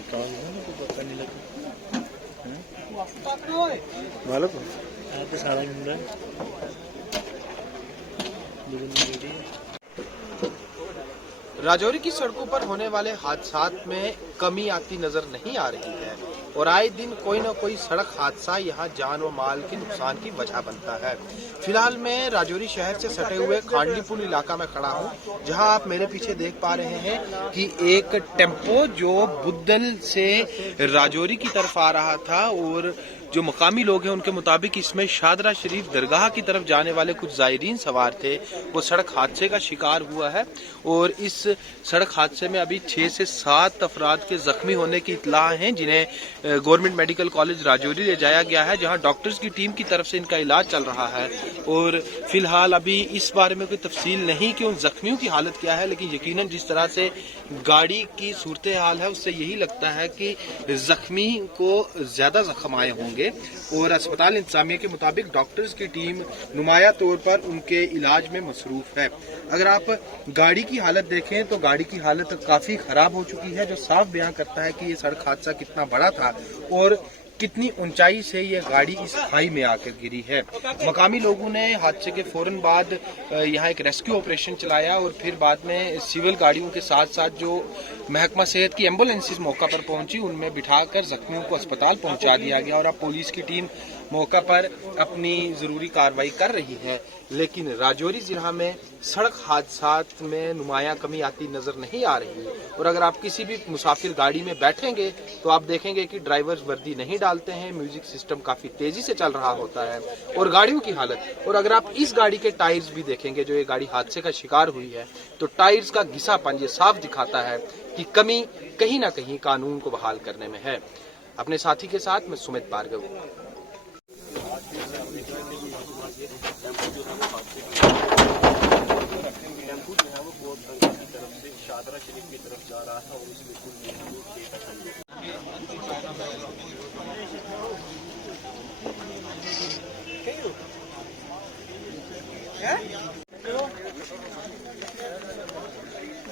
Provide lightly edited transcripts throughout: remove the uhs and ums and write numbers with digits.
पता नहीं लगा मालूम तो सारा मुंडा राजौरी की सड़कों पर होने वाले हादसात में कमी आती नजर नहीं आ रही है और आए दिन कोई न कोई सड़क हादसा यहां जान व माल के नुकसान की वजह बनता है। फिलहाल मैं राजौरी शहर से सटे हुए खांडली पुल इलाका में खड़ा हूं, जहां आप मेरे पीछे देख पा रहे हैं कि एक टेम्पो जो बुद्धल से राजौरी की तरफ आ रहा था और जो मकामी लोग हैं उनके मुताबिक इसमें शादरा शरीफ दरगाह की तरफ जाने वाले कुछ जायरीन सवार थे, वो सड़क हादसे का शिकार हुआ है और इस सड़क हादसे में अभी 6 से 7 अफराद के जख्मी होने की इत्तला हैं, जिन्हें गवर्नमेंट मेडिकल कॉलेज राजौरी ले जाया गया है, जहां डॉक्टर्स की टीम की तरफ से इनका इलाज चल रहा है। और फिलहाल अभी इस बारे में कोई तफसील नहीं कि उन जख्मियों की हालत क्या है, लेकिन यकीनन जिस तरह से गाड़ी की सूरत हाल है उससे यही लगता है कि जख्मी को ज्यादा जख्म आए होंगे और अस्पताल इंतजामिया के मुताबिक डॉक्टर्स की टीम नुमाया तौर पर उनके इलाज में मसरूफ है। अगर आप गाड़ी की हालत देखें तो गाड़ी की हालत काफी खराब हो चुकी है, जो साफ बयां करता है कि ये सड़क हादसा कितना बड़ा था और कितनी ऊंचाई से ये गाड़ी इस खाई में आकर गिरी है। मकामी लोगों ने हादसे के फौरन बाद यहाँ एक रेस्क्यू ऑपरेशन चलाया और फिर बाद में सिविल गाड़ियों के साथ साथ जो महकमा सेहत की एम्बुलेंसेज मौका पर पहुंची, उनमें बिठाकर जख्मियों को अस्पताल पहुंचा दिया गया और अब पुलिस की टीम मौका पर अपनी जरूरी कार्रवाई कर रही है। लेकिन राजौरी जिला में सड़क हादसात में नुमाया कमी आती नजर नहीं आ रही और अगर आप किसी भी मुसाफिर गाड़ी में बैठेंगे तो आप देखेंगे कि ड्राइवर्स वर्दी नहीं डालते हैं, म्यूजिक सिस्टम काफी तेजी से चल रहा होता है और गाड़ियों की हालत, और अगर आप इस गाड़ी के टायर्स भी देखेंगे जो ये गाड़ी हादसे का शिकार हुई है, तो टायर्स का घिसापन ये साफ दिखाता है कि कमी कहीं ना कहीं कानून को बहाल करने में है। अपने साथी के साथ मैं सुमित भार्गव। टेम्पू जो है वो बहुत की तरफ से शादरा शरीफ की तरफ जा रहा था और उसमें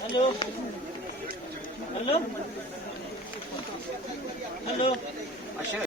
हेलो हेलो हेलो